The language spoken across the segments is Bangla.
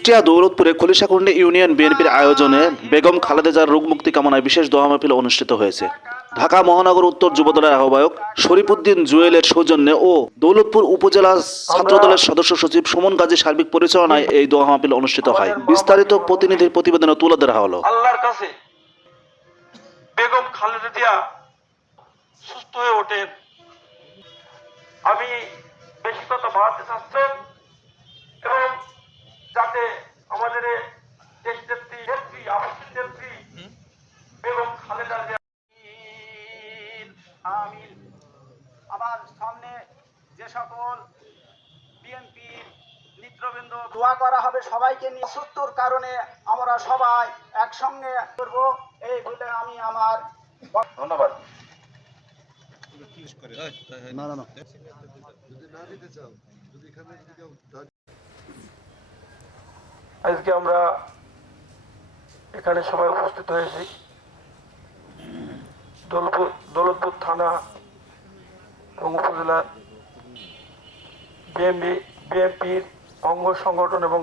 কুষ্টিয়া দৌলতপুরে খলিশাকুণ্ডে ইউনিয়ন বিএনপির আয়োজনে বেগম খালেদা জিয়ার রোগ মুক্তি কামনায় বিশেষ দোয়া মাহফিল অনুষ্ঠিত হয়েছে। ঢাকা মহানগর উত্তর যুবদলের আহ্বায়ক শরীফুদ্দিন জুয়েলের সৌজন্যে ও দৌলতপুর উপজেলা ছাত্রদলের সদস্য সচিব সুমন গাজী সার্বিক পরিচালনায় এই দোয়া মাহফিল অনুষ্ঠিত হয়। বিস্তারিত প্রতিনিধির প্রতিবেদনে তুলে ধরা হলো। আল্লাহর কাছে বেগম খালেদা সুস্থ হয়ে ওঠেন। আমি বেশি কথা বাড়াতে চাচ্ছেন এবং যাতে আমাদের দেশ নেত্রী নেত্রী আবাসিক নেত্রী বেগম খালেদা আমিন। আবার সামনে যে সকল বিএনপির নেতৃবৃন্দ দোয়া করা হবে সবাইকে নিয়ে। অসুস্থর কারণে আমরা সবাই একসঙ্গে করব। এই বলে আমি আমার ধন্যবাদ। আজকে আমরা এখানে সবাই উপস্থিত হয়েছি। দৌলতপুর থানা এবং উপজেলার বিএমবি বিএনপির অঙ্গ সংগঠন এবং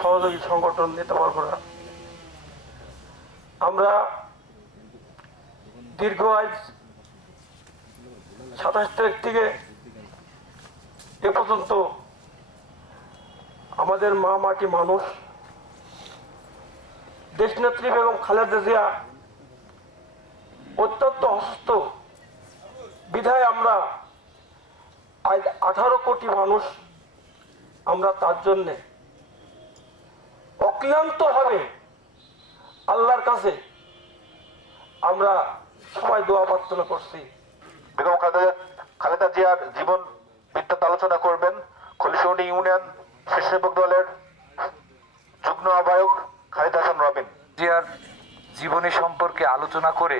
সহযোগী সংগঠন নেতাবর্গরা আমরা দীর্ঘ আজ সাতাশ তারিখ থেকে এ পর্যন্ত আমাদের মা মাটি মানুষ দেশনেত্রী বেগম খালেদা জিয়া অত্যন্ত অসুস্থ। বিধায় আমরা আজ আঠারো কোটি মানুষ আমরা তার জন্যে অক্লান্তভাবে আল্লাহর কাছে আমরা সবাই দোয়া প্রার্থনা করছি। বেগম খালেদা জিয়ার জীবন বৃত্তান্ত আলোচনা করবেন। খলিশন্ডি ইউনিয়ন স্বেচ্ছাসেবক দলের যুগ্ম আহ্বায়ক খালিদ হাসান রবিন। জিয়ার জীবনী সম্পর্কে আলোচনা করে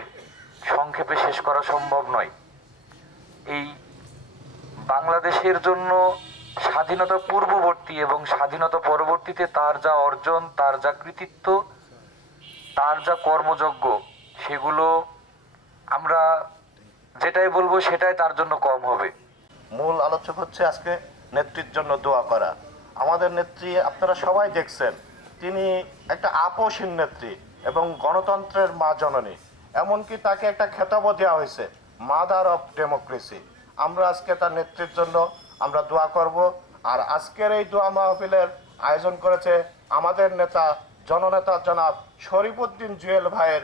সংক্ষেপে শেষ করা সম্ভব নয়। এই বাংলাদেশের জন্য স্বাধীনতা পূর্ববর্তী এবং স্বাধীনতা পরবর্তীতে তার যা অর্জন, তার যা কৃতিত্ব, তার যা কর্মযজ্ঞ, সেগুলো আমরা যেটাই বলব সেটাই তার জন্য কম হবে। মূল আলোচক হচ্ছে আজকে নেত্রীর জন্য দোয়া করা। আমাদের নেত্রী আপনারা সবাই দেখছেন। তিনি একটা আপোষহীন নেত্রী এবং গণতন্ত্রের মা জননী। এমনকি তাকে একটা খেতাবও দেওয়া হয়েছে মাদার অফ ডেমোক্রেসি আমরা আজকে তার নেত্রীর জন্য আমরা দোয়া করব। আর আজকের এই দোয়া মাহফিলের আয়োজন করেছে আমাদের নেতা, জননেতা জনাব শরীফুদ্দিন জুয়েল ভাইয়ের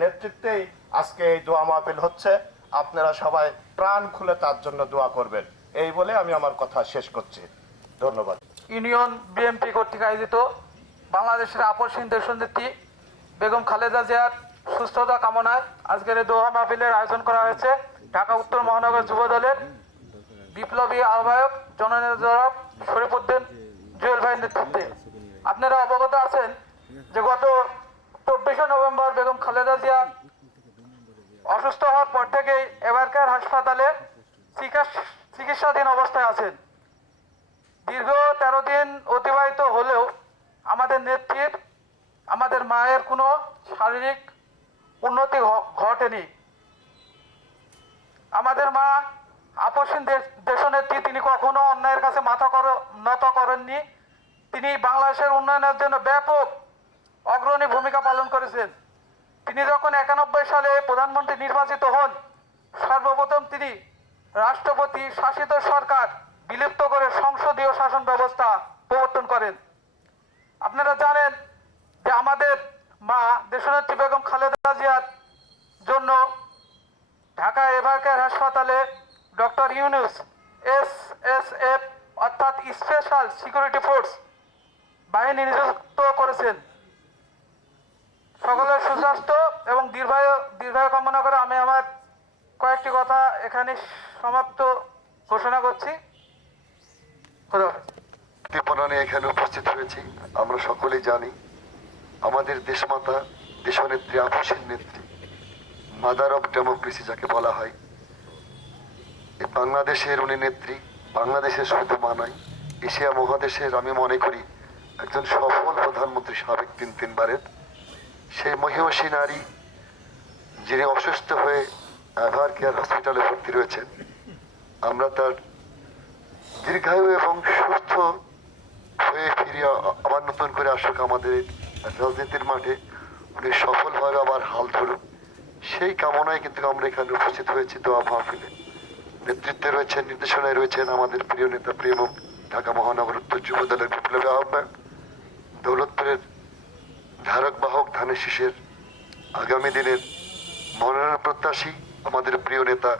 নেতৃত্বেই আজকে এই দোয়া মাহফিল হচ্ছে। আপনারা সবাই প্রাণ খুলে তার জন্য দোয়া করবেন। এই বলে আমি আমার কথা শেষ করছি। ধন্যবাদ। ইউনিয়ন বিএনপি কর্তৃক আয়োজিত বাংলাদেশের আপসহীন দেশনেত্রী বেগম খালেদা জিয়ার সুস্থতা কামনায় আজকের এই দোহা মাহফিলের আয়োজন করা হয়েছে। ঢাকা, উত্তর মহানগর যুব দলের বিপ্লবী আহ্বায়ক জননেতা শরীফুদ্দিন জুয়েল ভাইয়ের নেতৃত্বে। আপনারা অবগত আছেন যে গত চব্বিশে নভেম্বর বেগম খালেদা জিয়া অসুস্থ হওয়ার পর থেকেই এবারকার হাসপাতালে চিকিৎস- চিকিৎসাধীন অবস্থায় আছেন। দীর্ঘ তেরো দিন অতিবাহিত হলেও আমাদের নেত্রীর, আমাদের মায়ের কোনো শারীরিক উন্নতি ঘটেনি। আমাদের মা আপসীন দেশ দেশনেত্রী তিনি কখনো অন্যায়ের কাছে মাথা নত করেননি। তিনি বাংলাদেশের উন্নয়নের জন্য ব্যাপক অগ্রণী ভূমিকা পালন করেছেন। তিনি যখন একানব্বই সালে প্রধানমন্ত্রী নির্বাচিত হন, সর্বপ্রথম তিনি রাষ্ট্রপতি শাসিত সরকার বিলুপ্ত করে সংসদীয় শাসন ব্যবস্থা প্রবর্তন করেন। আপনারা জানেন যে আমাদের মা দেশনেত্রী বেগম খালেদা জিয়ার জন্য ঢাকা এভারকেয়ার হাসপাতালে doctor Yunus S S F অর্থাৎ স্পেশাল সিকিউরিটি ফোর্স বাহিনী নিযুক্ত করেছেন। সকলের সুস্বাস্থ্য এবং দীর্ঘায়ু দীর্ঘায়ু কামনা করে আমি আমার কয়েকটি কথা এখানে সমাপ্ত ঘোষণা করছি। খোদা হাফেজ। দীপনানে এখানে উপস্থিত হয়েছি আমরা সকলেই জানি, আমাদের দেশমাতা, দেশনেত্রী, আপসের নেত্রী মাদার অব ডেমোক্রেসি যাকে বলা হয় এই বাংলাদেশের উনি নেত্রী, বাংলাদেশের শুধু মানায় এশিয়া মহাদেশের আমি মনে করি একজন সফল প্রধানমন্ত্রী সাবেক তিন তিনবারের সেই মহিষী নারী, যিনি অসুস্থ হয়ে এভার কেয়ার হসপিটালে ভর্তি রয়েছেন, আমরা তার দীর্ঘায়ু এবং সুস্থ আবার নতুন করে আসুক আমাদের রাজনীতির মাঠে। উনি সফলভাবে আবার হাল ধরুক। সেই কামনায় কিন্তু আমরা এখানে উপস্থিত হয়েছি দোয়া মাহফিলে। নেতৃত্বে রয়েছেন, নির্দেশনায় রয়েছেন আমাদের প্রিয় নেতা প্রিয় ঢাকা মহানগর উত্তর যুব দলের বিপ্লবী আহ্বায়ক, দৌলতপুরের ধারক বাহক ধানের শীষের আগামী দিনের মনোনয়ন প্রত্যাশী আমাদের প্রিয় নেতা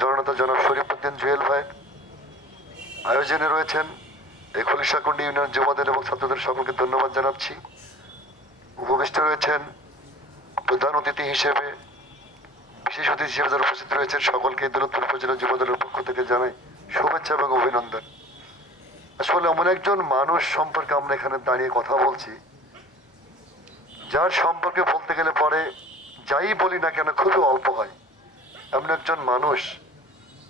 জননেতা জনাব শরীফুদ্দিন জুয়েল ভাই। আয়োজনে রয়েছেন এই খলিশাকুন্ডি ইউনিয়ন যুবদের এবং ছাত্রদের সকলকে ধন্যবাদ জানাচ্ছি। উপবিষ্ট রয়েছেন প্রধান অতিথি হিসেবে, বিশেষ অতিথি হিসেবে যারা উপস্থিত রয়েছেন, সকলকে দূরত্ব উপজেলা যুব দলের পক্ষ থেকে জানাই শুভেচ্ছা এবং অভিনন্দন। আসলে এমন একজন মানুষ সম্পর্কে আমরা এখানে দাঁড়িয়ে কথা বলছি, যার সম্পর্কে বলতে গেলে পরে যাই বলি না কেন খুবই অল্প হয়। এমন একজন মানুষ,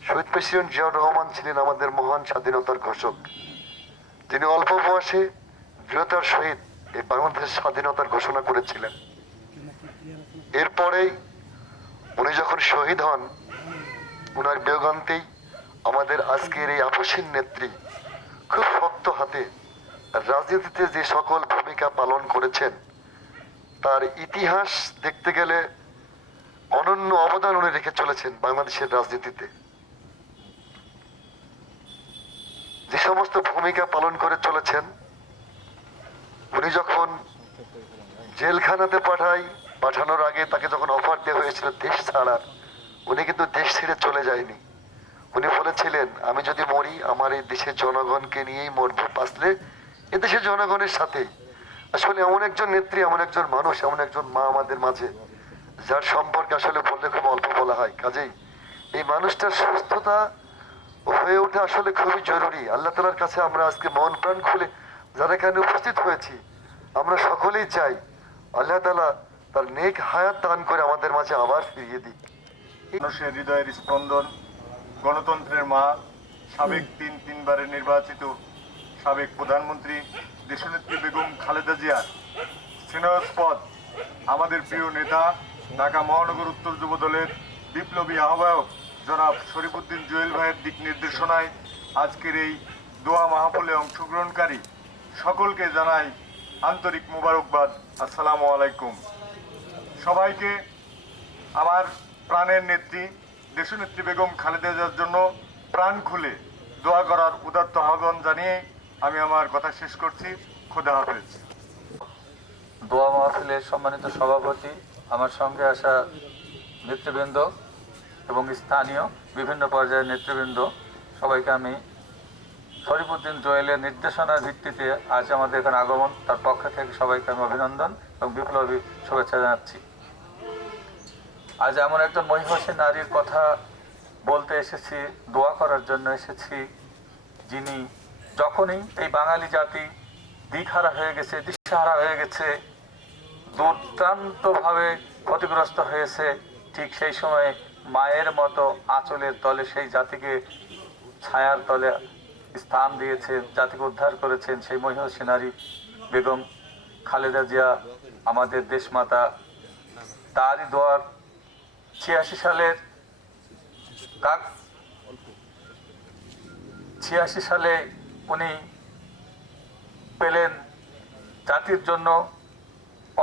শহীদ প্রেসিডেন্ট জিয়াউর রহমান ছিলেন আমাদের মহান স্বাধীনতার ঘোষক। তিনি অল্প বয়সে দৃঢ়তার সহিত এই বাংলাদেশের স্বাধীনতার ঘোষণা করেছিলেন। এরপরেই উনি যখন শহীদ হন, উনার বিয়োগান্তেই আমাদের আজকের এই আপসীন নেত্রী খুব শক্ত হাতে রাজনীতিতে যে সকল ভূমিকা পালন করেছেন, তার ইতিহাস দেখতে গেলে অনন্য অবদান উনি রেখে চলেছেন বাংলাদেশের রাজনীতিতে। যে সমস্ত ভূমিকা পালন করে চলেছেন, উনি যখন জেলখানাতে পাঠাই, পাঠানোর আগে তাকে যখন অফার দেওয়া হয়েছিল দেশ ছাড়ার উনি কিন্তু দেশ ছেড়ে চলে যায়নি। উনি বলেছিলেন, আমি যদি মরি, আমার এই দেশের জনগণকে নিয়েই মরবো। বাঁচলে এ দেশের জনগণের সাথে। আসলে এমন একজন নেত্রী, এমন একজন মানুষ, এমন একজন মা আমাদের মাঝে, যার সম্পর্কে আসলে বললে খুব অল্প বলা হয়। কাজেই এই মানুষটার সুস্থতা হয়ে ওঠা আসলে খুবই জরুরি। আল্লাহ তালার কাছে আমরা আজকে মন প্রাণ খুলে যারা এখানে উপস্থিত হয়েছি, আমরা সকলেই চাই আল্লাহ তালা তার নেক হায়াত দান করে আমাদের মাঝে আবার ফিরিয়ে দিক। মানুষের হৃদয়ের স্পন্দন, গণতন্ত্রের মা, সাবেক তিন তিনবারের নির্বাচিত সাবেক প্রধানমন্ত্রী, দেশনেত্রী বেগম খালেদা জিয়ার স্নেহস্পদ, আমাদের প্রিয় নেতা, ঢাকা মহানগর উত্তর যুব দলের বিপ্লবী আহ্বায়ক জনাব শরীফুদ্দিন জুয়েল ভাইয়ের দিক নির্দেশনায় আজকের এই দোয়া মাহফলে অংশগ্রহণকারী সকলকে জানাই আন্তরিক মুবারকবাদ। আসসালামু আলাইকুম। সবাইকে আমার প্রাণের নেত্রী, দেশনেত্রী বেগম খালেদা জিয়ার জন্য প্রাণ খুলে দোয়া করার উদাত্ত আহ্বান জানিয়ে আমি আমার কথা শেষ করছি। খোদা হাফেজ। দোয়া মাহফিলের সম্মানিত সভাপতি, আমার সঙ্গে আসা নেতৃবৃন্দ এবং স্থানীয় বিভিন্ন পর্যায়ের নেতৃবৃন্দ, সবাইকে আমি শরীফুদ্দিন জোয়েলের নির্দেশনার ভিত্তিতে আজ আমাদের এখানে আগমন, তার পক্ষ থেকে সবাইকে আমি অভিনন্দন এবং বিপ্লবী শুভেচ্ছা জানাচ্ছি। আজ এমন একজন মহিষী নারীর কথা বলতে এসেছি, দোয়া করার জন্য এসেছি, যিনি যখনই এই বাঙালি জাতি দিকহারা হয়ে গেছে, দিশাহারা হয়ে গেছে, দুর্দান্তভাবে ক্ষতিগ্রস্ত হয়েছে, ঠিক সেই সময়ে মায়ের মতো আঁচলের তলে সেই জাতিকে ছায়ার তলে স্থান দিয়েছেন, জাতিকে উদ্ধার করেছেন সেই মহিষী নারী বেগম খালেদা জিয়া, আমাদের দেশমাতা। তারই দোয়ার ছিয়াশি সালের কাক ছিয়াশি সালে উনি পেলেন জাতির জন্য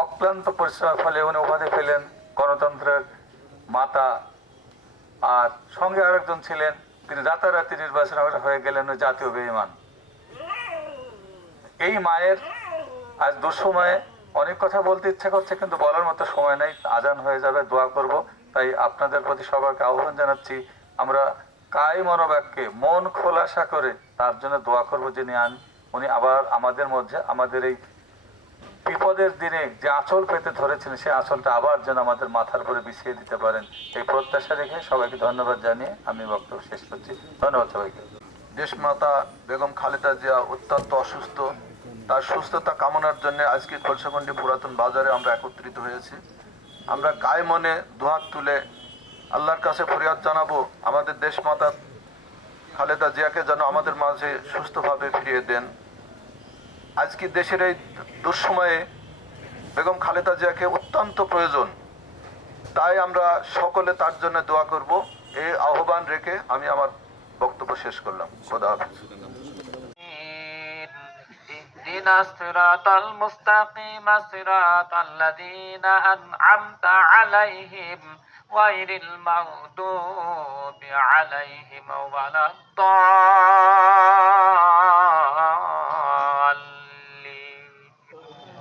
অক্লান্ত পরিশ্রমের ফলে উনি উপাধি পেলেন গণতন্ত্রের মাতা আর সঙ্গে আরেকজন ছিলেন, তিনি রাতারাতি নির্বাচন হয়ে গেলেন জাতীয় বেইমান। এই মায়ের আজ দুঃসময়ে অনেক কথা বলতে ইচ্ছা করছে, কিন্তু বলার মতো সময় নেই, আজান হয়ে যাবে, দোয়া করব। তাই আপনাদের প্রতি সবাইকে আহ্বান জানাচ্ছি, আমরা কায় মনোবাক্যে মন খোলাসা করে তার জন্য দোয়া করব যিনি আন উনি আবার আমাদের মধ্যে, আমাদের এই বিপদের দিনে যে আঁচল পেতে ধরেছেন, সেই আঁচলটা আবার যেন আমাদের মাথার উপরে বিছিয়ে দিতে পারেন। এই প্রত্যাশা রেখে সবাইকে ধন্যবাদ জানিয়ে আমি বক্তব্য শেষ করছি। ধন্যবাদ সবাইকে। দেশমাতা বেগম খালেদা জিয়া অত্যন্ত অসুস্থ। তার সুস্থতা কামনার জন্য আজকে খলসাকন্ডি পুরাতন বাজারে আমরা একত্রিত হয়েছি। আমরা গায়ে মনে দুহাত তুলে আল্লাহর কাছে ফরিয়াদ জানাব, আমাদের দেশমাতা খালেদা জিয়াকে যেন আমাদের মাঝে সুস্থভাবে ফিরিয়ে দেন। আজকে দেশের এই দুঃসময়ে বেগম খালেদা জিয়াকে অত্যন্ত প্রয়োজন তাই আমরা সকলে তার জন্য দোয়া করব এই আহ্বান রেখে আমি আমার বক্তব্য শেষ করলাম খোদা হাফিজ اهدنا الصراط المستقيم صراط الذين أنعمت عليهم غير المغضوب عليهم ولا الضالين